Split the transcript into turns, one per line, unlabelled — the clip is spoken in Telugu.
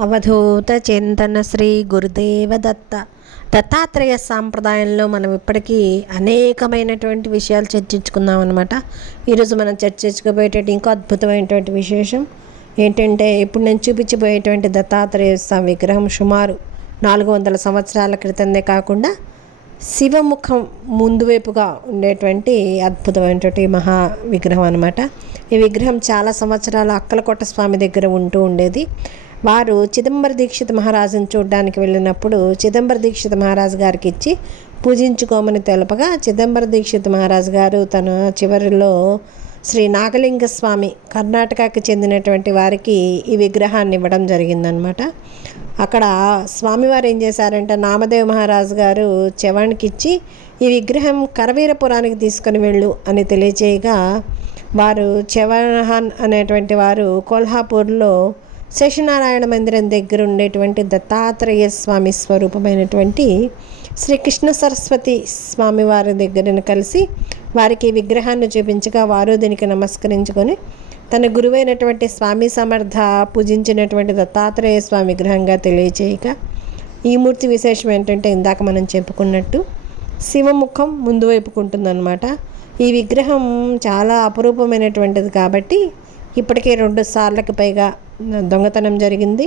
అవధూత చింతన శ్రీ గురుదేవ దత్త దత్తాత్రేయ సాంప్రదాయంలో మనం ఇప్పటికీ అనేకమైనటువంటి విషయాలు చర్చించుకుందాం అనమాట ఈరోజు మనం చర్చించుకోబోయేటువంటి ఇంకో అద్భుతమైనటువంటి విశేషం ఏంటంటే ఇప్పుడు నేను చూపించబోయేటువంటి దత్తాత్రేయ స్వామి విగ్రహం సుమారు నాలుగు వందల సంవత్సరాల క్రితందే కాకుండా శివముఖం ముందువైపుగా ఉండేటువంటి అద్భుతమైనటువంటి మహా విగ్రహం అనమాట ఈ విగ్రహం చాలా సంవత్సరాలు అక్కలకోట స్వామి దగ్గర ఉంటూ ఉండేది. వారు చిదంబర దీక్షిత మహారాజును చూడడానికి వెళ్ళినప్పుడు చిదంబర దీక్షిత మహారాజు గారికి ఇచ్చి పూజించుకోమని తెలపగా చిదంబర దీక్షిత మహారాజు గారు తన చివరిలో శ్రీ నాగలింగ స్వామి కర్ణాటకకి చెందినటువంటి వారికి ఈ విగ్రహాన్ని ఇవ్వడం జరిగిందనమాట. అక్కడ స్వామివారు ఏం చేశారంటే నామదేవ మహారాజు గారు చవానికి ఇచ్చి ఈ విగ్రహం కరవీరపురానికి తీసుకుని వెళ్ళు అని తెలియచేయగా వారు చవహాన్ అనేటువంటి వారు కొల్హాపూర్లో శశినారాయణ మందిరం దగ్గర ఉండేటువంటి దత్తాత్రేయ స్వామి స్వరూపమైనటువంటి శ్రీకృష్ణ సరస్వతి స్వామి వారి దగ్గరను కలిసి వారికి విగ్రహాన్ని చూపించగా వారు దీనికి నమస్కరించుకొని తన గురువైనటువంటి స్వామి సమర్థ పూజించినటువంటి దత్తాత్రేయ స్వామి విగ్రహంగా తెలియచేయక ఈ మూర్తి విశేషం ఏంటంటే ఇందాక మనం చెప్పుకున్నట్టు శివముఖం ముందు వైపుకుంటుందన్నమాట. ఈ విగ్రహం చాలా అపురూపమైనటువంటిది కాబట్టి ఇప్పటికే రెండు సార్లకి పైగా దొంగతనం జరిగింది.